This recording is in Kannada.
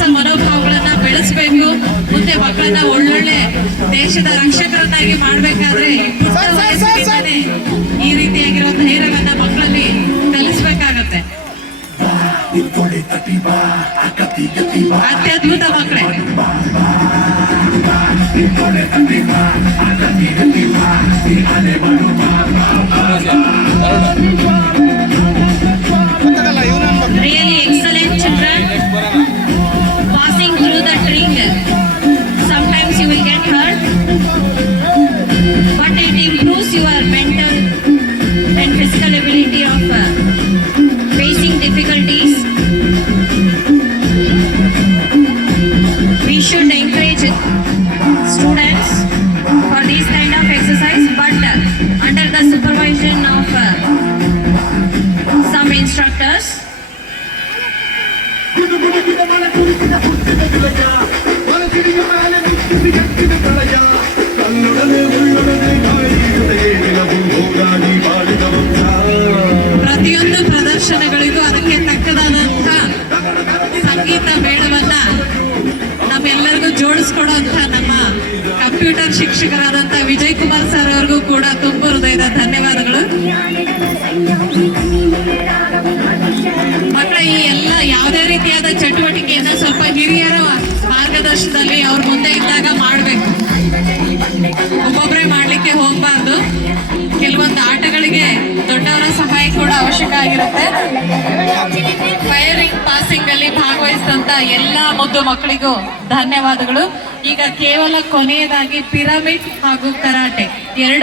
ಸಾಹಸ ಮನೋಭಾವಗಳನ್ನ ಬೆಳೆಸಬೇಕು. ಮುಂದೆ ಮಕ್ಕಳನ್ನ ಒಳ್ಳೊಳ್ಳೆ ದೇಶದ ರಕ್ಷಕರನ್ನಾಗಿ ಮಾಡ್ಬೇಕಾದ್ರೆ ಪುಟ್ಟ ವಯಸ್ಸಿನಿಂದಲೇ ಈ ರೀತಿಯಾಗಿರೋ ಧೈರ್ಯವನ್ನ ಮಕ್ಕಳಲ್ಲಿ ಕಲಿಸ್ಬೇಕಾಗತ್ತೆ. ಅತ್ಯದ್ಭುತ ಮಕ್ಕಳೇ. Really excellent children. Passing through the ring. Sometimes you will get hurt, but it improves your mental and physical ability of facing difficulties. We should encourage students for these kind of exercise, but under the supervision of some instructors. ಪ್ರತಿಯೊಂದು ಪ್ರದರ್ಶನಗಳಿಗೂ ಅದಕ್ಕೆ ತಕ್ಕದಾದಂಥ ಸಂಗೀತ ಮೇಳವನ್ನ ನಮ್ಮೆಲ್ಲರಿಗೂ ಜೋಡಿಸ್ಕೊಡುವಂತ ನಮ್ಮ ಕಂಪ್ಯೂಟರ್ ಶಿಕ್ಷಕರಾದಂಥ ವಿಜಯ್ ಕುಮಾರ್ ಸರ್ ಅವ್ರಿಗೂ ಕೂಡ ತುಂಬ ಹೃದಯದ ಧನ್ಯವಾದಗಳು. ಮಕ್ಕಳ ಈ ಎಲ್ಲ ಯಾವುದೇ ರೀತಿಯಾದ ಚಟುವಟಿಕೆಯನ್ನ ಸ್ವಲ್ಪ ಹಿರಿಯರ ಮಾರ್ಗದರ್ಶನದಲ್ಲಿ ಅವ್ರ ಮುಂದೆ ಇದ್ದಾಗ ಮಾಡಬೇಕು. ಒಬ್ಬೊಬ್ಬರೇ ಮಾಡ್ಲಿಕ್ಕೆ ಹೋಗ್ಬಾರ್ದು. ಕೆಲವೊಂದು ಆಟಗಳಿಗೆ ದೊಡ್ಡವರ ಸಹಾಯ ಕೂಡ ಅವಶ್ಯಕ ಆಗಿರುತ್ತೆ. ಫೈರಿಂಗ್ ಪಾಸಿಂಗ್ ಅಲ್ಲಿ ಭಾಗವಹಿಸಿದಂತ ಎಲ್ಲ ಮುದ್ದು ಮಕ್ಕಳಿಗೂ ಧನ್ಯವಾದಗಳು. ಈಗ ಕೇವಲ ಕೊನೆಯದಾಗಿ ಪಿರಮಿಡ್ ಹಾಗೂ ಕರಾಟೆ ಎರಡು